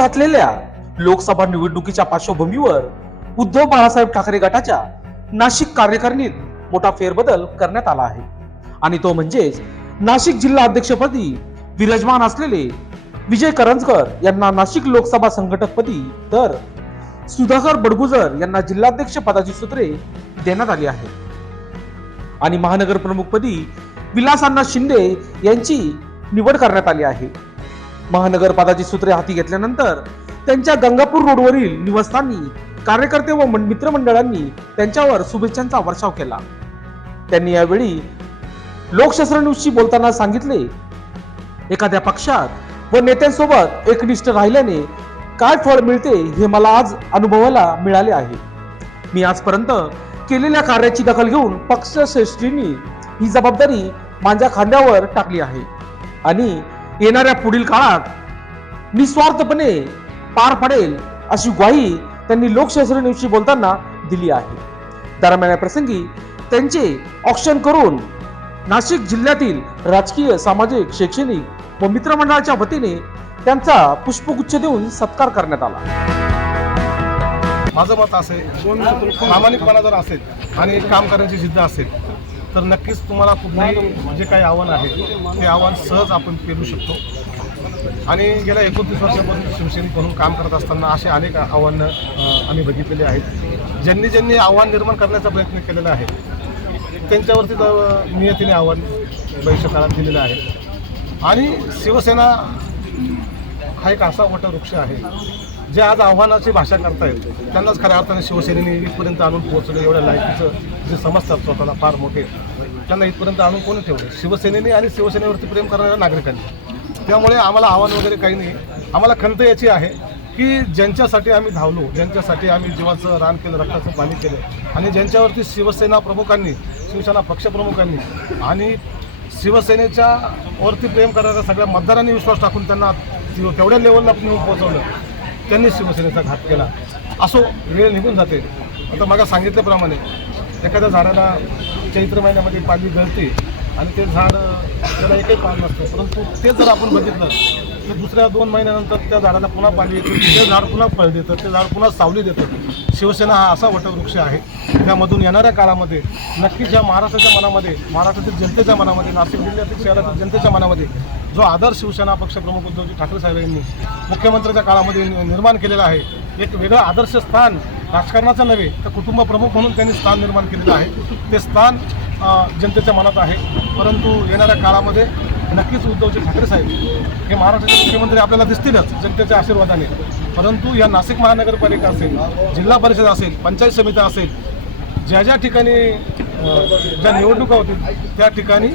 घातलेल्या लोकसभा निवडणुकीच्या पार्श्वभूमीवर उद्धव बाळासाहेब ठाकरे गटाच्या नाशिक कार्यकारिणीत मोठा फेरबदल करण्यात आला आहे आणि तो म्हणजेच नाशिक जिल्हा अध्यक्षपदी विराजमान असलेले विजय करंजकर यांना नाशिक लोकसभा संघटकपदी तर सुधाकर बडगुजर यांना जिल्हाध्यक्ष पदाची सूत्रे देण्यात आली आहेत आणि महानगर प्रमुखपदी विलासांना शिंदे यांची निवड करण्यात आली आहे। महानगर पदाची सूत्रे हाती घेतल्यानंतर त्यांच्या गंगापूर रोडवरील निवासस्थानी कार्यकर्ते व मित्रमंडळांनी त्यांच्यावर शुभेच्छांचा वर्षाव केला। त्यांनी यावेळी लोकशास्त्र न्यूजशी बोलताना सांगितले, एखाद्या पक्षात व नेत्यांसोबत एकनिष्ठ राहिल्याने काय फळ मिळते हे मला आज अनुभवायला मिळाले आहे। मी आजपर्यंत केलेल्या कार्याची दखल घेऊन पक्षश्रेष्ठींनी ही जबाबदारी माझ्या खांद्यावर टाकली आहे आणि येणाऱ्या पुढील काळात निस्वार्थपणे पार पडेल अशी ग्वाही त्यांनी लोकशास्त्र न्यूजशी बोलताना दिली आहे। दरम्यान या प्रसंगी त्यांचे औक्षण करून नाशिक जिल्ह्यातील राजकीय, सामाजिक, शैक्षणिक व मित्रमंडळाच्या वतीने त्यांचा पुष्पगुच्छ देऊन सत्कार करण्यात आला। माझं मत असे, प्रामाणिकपणा जर असेल आणि काम करण्याची जिद्द असेल तर नक्कीच तुम्हाला कुठलंही जे काही आव्हान आहे ते आव्हान सहज आपण पेलू शकतो। आणि गेल्या 29 वर्षापासून शिवसैनिक म्हणून काम करत असताना असे अनेक आव्हानं आम्ही बघितलेली आहेत। ज्यांनी आव्हान निर्माण करण्याचा प्रयत्न केलेला आहे त्यांच्यावरती नियतीने आव्हान भविष्यकाळात दिलेलं आहे। आणि शिवसेना हा एक असा वटवृक्ष आहे जे आज आव्हानाची भाषा करतायत त्यांनाच खऱ्या अर्थाने शिवसेनेने इथपर्यंत आणून पोहोचले। एवढ्या लायकीचं जे समजतात स्वतःला फार मोठे, त्यांना इथपर्यंत आणून कोणी ठेवले? शिवसेनेने आणि शिवसेनेवरती प्रेम करणाऱ्या नागरिकांनी। त्यामुळे आम्हाला आव्हान वगैरे काही नाही। आम्हाला खंत याची आहे की ज्यांच्यासाठी आम्ही धावलो, ज्यांच्यासाठी आम्ही जीवाचं रान केलं, रक्ताचं पाणी केलं आणि ज्यांच्यावरती शिवसेना प्रमुखांनी, शिवसेना पक्षप्रमुखांनी आणि शिवसेनेच्या वरती प्रेम करणाऱ्या सगळ्या मतदारांनी विश्वास टाकून त्यांना तेवढ्या लेवलला पोहोचवलं, त्यांनी शिवसेनेचा घात केला। असो, वेळ निघून जाते। आता मग सांगितल्याप्रमाणे एखाद्या झाडाला चैत्र महिन्यामध्ये पाली गळते आणि ते झाड त्याला एकही पान नसतं, परंतु ते जर आपण बघितलं तर दुसऱ्या 2 महिन्यानंतर त्या झाडाला पुन्हा पाली येते, ते झाड पुन्हा फळ देतं, ते झाड पुन्हा सावली देतं। शिवसेना हा असा वटवृक्ष आहे, त्यामधून येणाऱ्या काळामध्ये नक्कीच या महाराष्ट्राच्या मनामध्ये, महाराष्ट्रातील जनतेच्या मनामध्ये, नाशिक जिल्ह्यातील शहरातील जनतेच्या मनामध्ये जो आदर्श शिवसेना पक्षप्रमुख उद्धवजी ठाकरे साहेब यांनी मुख्यमंत्र्यांच्या काळामध्ये निर्माण केलेला आहे, एक वेगळं आदर्श स्थान राजकारणाचं नव्हे तर कुटुंब प्रमुख म्हणून त्यांनी स्थान निर्माण केलेलं आहे। ते स्थान जनतेच्या मनात आहे। परंतु येणाऱ्या काळामध्ये नक्कीच उद्धवजी ठाकरे साहेब हे महाराष्ट्राचे मुख्यमंत्री आपल्याला दिसतीलच जनतेच्या आशीर्वादाने। परंतु या नाशिक महानगरपालिका असेल, जिल्हा परिषद असेल, पंचायत समिती असेल, ज्या ठिकाणी ज्या निवडणुका होतील त्या ठिकाणी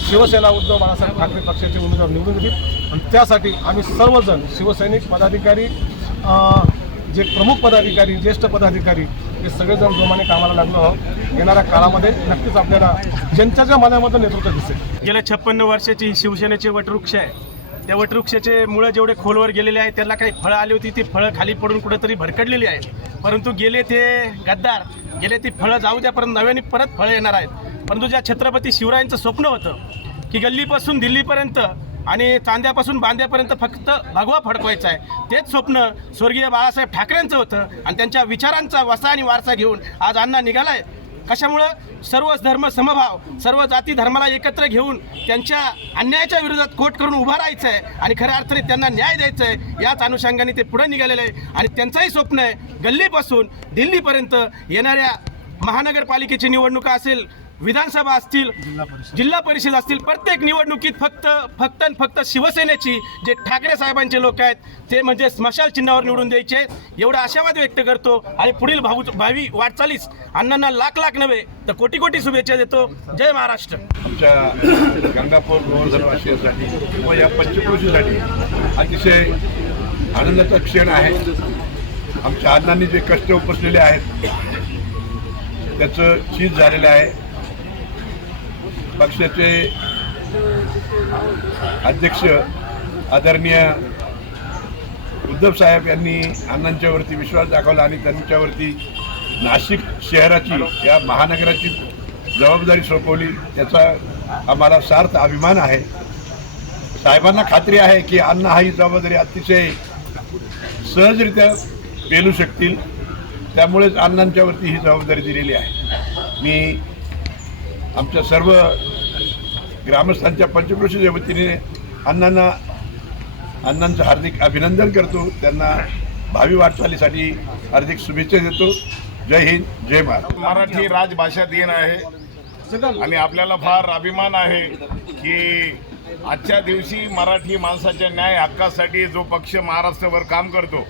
शिवसेना उद्धव बाळासाहेब ठाकरे पक्षाचे उमेदवार निवडून येतील आणि त्यासाठी आम्ही सर्वजण शिवसैनिक पदाधिकारी, जे प्रमुख पदाधिकारी, ज्येष्ठ पदाधिकारी हे सगळेजण जोमाने कामाला लागलो आहोत। येणाऱ्या काळामध्ये नक्कीच आपल्याला जनतेच्या मनामध्ये नेतृत्व दिसेल। गेल्या 56 वर्षाची शिवसेनेचे वटवृक्ष आहे, त्या वटवृक्षाचे मुळं जेवढे खोलवर गेलेले आहेत त्याला काही फळं आली होती, ती फळं खाली पडून कुठेतरी भरकडलेली आहेत। परंतु गेले ते गद्दार, गेले ती फळं जाऊ द्या, परत नव्याने परत फळं येणार आहेत। परंतु ज्या छत्रपती शिवरायांचं स्वप्न होतं की गल्लीपासून दिल्लीपर्यंत आणि चांद्यापासून बांद्यापर्यंत फक्त भगवा फडकवायचा आहे, तेच स्वप्न स्वर्गीय बाळासाहेब ठाकरेंचं होतं आणि त्यांच्या विचारांचा वसा आणि वारसा घेऊन आज अण्णा निघालाय। कशामुळं? सर्व धर्म समभाव, सर्व जाती धर्माला एकत्र घेऊन त्यांच्या अन्यायाच्या विरोधात कोट करून उभा राहायचं आहे आणि खऱ्या अर्थाने त्यांना न्याय द्यायचा आहे। याच अनुषंगाने ते पुढे निघालेले आहे आणि त्यांचंही स्वप्न आहे गल्लीपासून दिल्लीपर्यंत येणाऱ्या महानगरपालिकेची निवडणुका असेल, विधानसभा असतील, जिल्हा परिषद असतील, प्रत्येक निवडणुकीत फक्त शिवसेनेची जे ठाकरे साहेबांचे लोक आहेत ते म्हणजे स्मशाल चिन्हावर निवडून द्यायचे, एवढा आशावाद व्यक्त करतो आणि पुढील भावी वाटचालीस अण्णांना लाख नव्हे तर कोटी शुभेच्छा देतो। जय महाराष्ट्र। आमच्या गंगापूर रोडवासियांसाठी व या पंचक्रोशीसाठी अतिशय आनंदाचा क्षण आहे। आमच्या अण्णांनी जे कष्ट उपसलेले आहेत त्याचं चीज झालेलं आहे। पक्षाचे अध्यक्ष आदरणीय उद्धव साहेब यांनी अण्णांच्यावरती विश्वास दाखवला आणि त्यांच्यावरती नाशिक शहराची, या महानगराची जबाबदारी सोपवली। त्याचा आम्हाला सार्थ अभिमान आहे। साहेबांना खात्री आहे की अण्णा ही जबाबदारी अतिशय सहजरित्या पेलू शकतील. त्यामुळेच अण्णांच्यावरती ही जबाबदारी दिलेली आहे. मी आमच्या सर्व ग्रामस्थांच्या पंचक्रोशीच्या वतीने अण्णांचं हार्दिक अभिनंदन करतो. त्यांना भावी वाटचालीसाठी हार्दिक शुभेच्छा देतो. जय हिंद, जय महाराष्ट्र. मराठी राजभाषा दिन आहे आणि आपल्याला फार अभिमान आहे की आजच्या दिवशी मराठी माणसाच्या न्याय हक्कासाठी जो पक्ष महाराष्ट्रभर काम करतो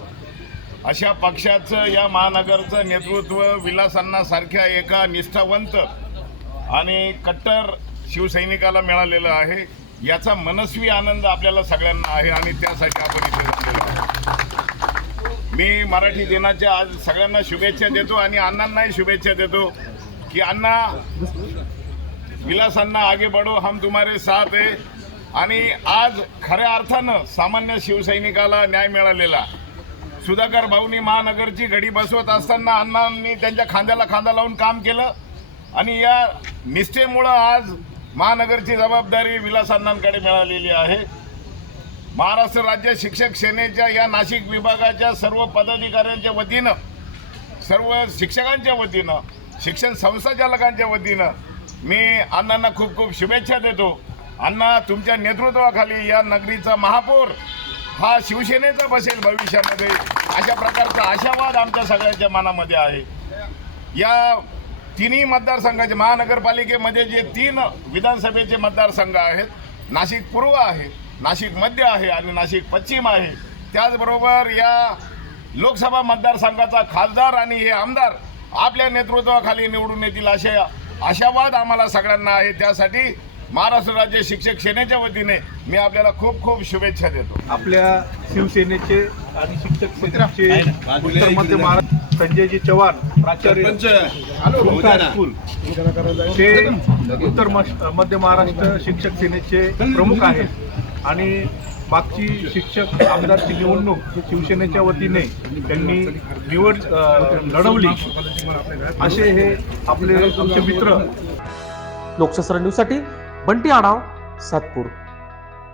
अशा पक्षाचं या महानगरचं नेतृत्व विलास अण्णासारख्या एका निष्ठावंत आणि कट्टर शिवसैनिकाला मिळालेलं आहे. याचा मनस्वी आनंद आपल्याला सगळ्यांना आहे आणि त्यासाठी आपण इथे जमलेलो आहोत. मी मराठी दिनाच्या आज सगळ्यांना शुभेच्छा देतो आणि अण्णांनाही शुभेच्छा देतो की अण्णा, विलास अण्णा आगे बढ़ो, हम तुम्हारे साथ है. आणि आज खऱ्या अर्थानं सामान्य शिवसैनिकाला न्याय मिळालेला. सुधाकर भाऊंनी महानगरची घडी बसवत असताना अण्णांनी त्यांच्या खांद्याला खांदा लावून काम केलं आणि या निष्ठेमुळं आज महानगरची जबाबदारी विलास अण्णांकडे मिळालेली आहे. महाराष्ट्र राज्य शिक्षक सेनेच्या या नाशिक विभागाच्या सर्व पदाधिकाऱ्यांच्या वतीनं, सर्व शिक्षकांच्या वतीनं, शिक्षण संस्थाचालकांच्या वतीनं मी अण्णांना खूप खूप शुभेच्छा देतो. अण्णा, तुमच्या नेतृत्वाखाली या नगरीचा महापौर हा शिवसेनेचा बसेल भविष्यामध्ये, अशा प्रकारचा आशावाद आमच्या सगळ्यांच्या मनामध्ये आहे. या तिन्ही मतदारसंघाचे, महानगरपालिकेमध्ये जे 3 विधानसभेचे मतदारसंघ आहेत, नाशिक पूर्व आहे, नाशिक मध्य आहे आणि नाशिक पश्चिम आहे, त्याचबरोबर या लोकसभा मतदारसंघाचा खासदार आणि हे आमदार आपल्या नेतृत्वाखाली निवडून येतील असे आशावाद आम्हाला सगळ्यांना आहे. त्यासाठी महाराष्ट्र राज्य शिक्षक सेनेच्या वतीने मी आपल्याला खूप खूप शुभेच्छा देतो. आपल्या शिवसेनेचे आणि शिक्षक सेनेचे उत्तर मध्य महाराष्ट्र संजयजी चव्हाण, प्राचार्य स्कूल, ते उत्तर मध्य महाराष्ट्र शिक्षक सेनेचे प्रमुख आहेत आणि मागची शिक्षक आमदारची निवडणूक शिवसेनेच्या वतीने त्यांनी लढवली. असे हे आपले आमचे मित्र. लोकशास्त्र न्यूजसाठी बंटी आढाव, सातपूर.